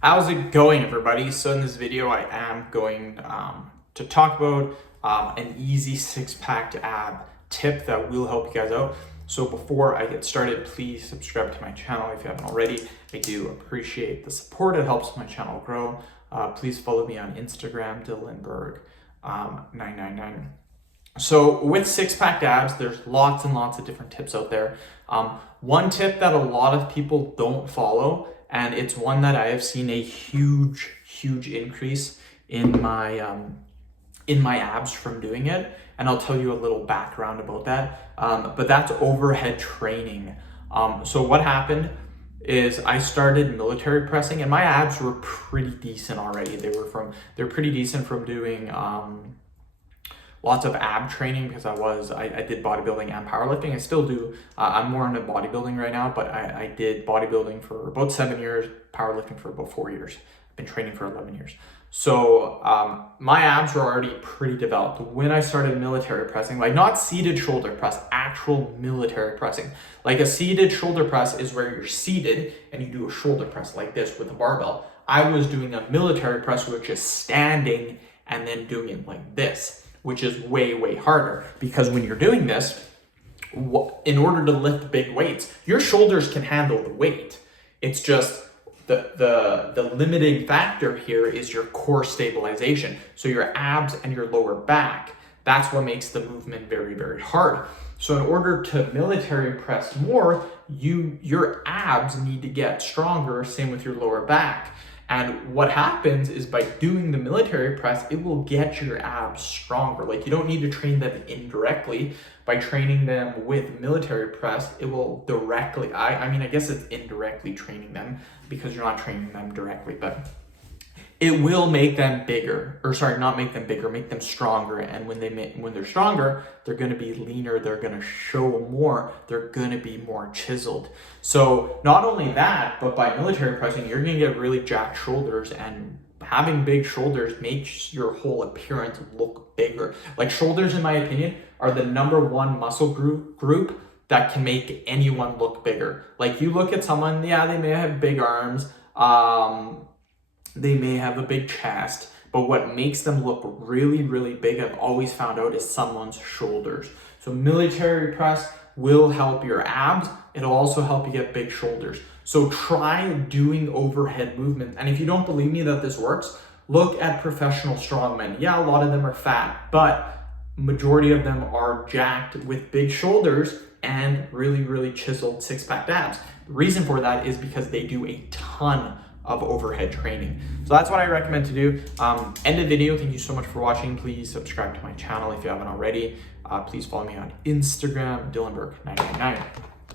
How's it going, everybody? So in this video, I am going to talk about an easy six-pack ab tip that will help you guys out. So before I get started, please subscribe to my channel if you haven't already. I do appreciate the support. It helps my channel grow. Please follow me on Instagram, Dylanberg999. So with six-pack abs, there's lots and lots of different tips out there. One tip that a lot of people don't follow, and it's one that I have seen a huge increase in my abs from doing it, and I'll tell you a little background about that. But that's overhead training. So what happened is I started military pressing, and my abs were pretty decent already. They're pretty decent from doing lots of ab training because I did bodybuilding and powerlifting. I still do. I'm more into bodybuilding right now, but I did bodybuilding for about 7 years, powerlifting for about 4 years. I've been training for 11 years. So my abs were already pretty developed when I started military pressing, like not seated shoulder press, actual military pressing. Like a seated shoulder press is where you're seated and you do a shoulder press like this with a barbell. I was doing a military press, which is standing and then doing it like this, which is way harder, because when you're doing this, in order to lift big weights, your shoulders can handle the weight. It's just the limiting factor here is your core stabilization. So your abs and your lower back, that's what makes the movement very hard. So in order to military press more, your abs need to get stronger, same with your lower back. And what happens is by doing the military press, it will get your abs stronger. Like you don't need to train them indirectly. By training them with military press, it will directly, I mean, I guess it's indirectly training them because you're not training them directly, but it will make them bigger, or sorry, not make them bigger, make them stronger. And when they're stronger, they're going to be leaner, they're going to show more, they're going to be more chiseled. So not only that, but by military pressing, you're going to get really jacked shoulders, and having big shoulders makes your whole appearance look bigger. Like shoulders, in my opinion, are the #1 muscle group that can make anyone look bigger. Like you look at someone, yeah, they may have big arms, they may have a big chest, but what makes them look really big, I've always found out, is someone's shoulders. So military press will help your abs. It'll also help you get big shoulders. So try doing overhead movements. And if you don't believe me that this works, look at professional strongmen. Yeah, a lot of them are fat, but majority of them are jacked with big shoulders and really chiseled six-pack abs. The reason for that is because they do a ton of overhead training. So that's what I recommend to do. End the video. Thank you so much for watching. Please subscribe to my channel if you haven't already. Please follow me on Instagram, Dylanberg999.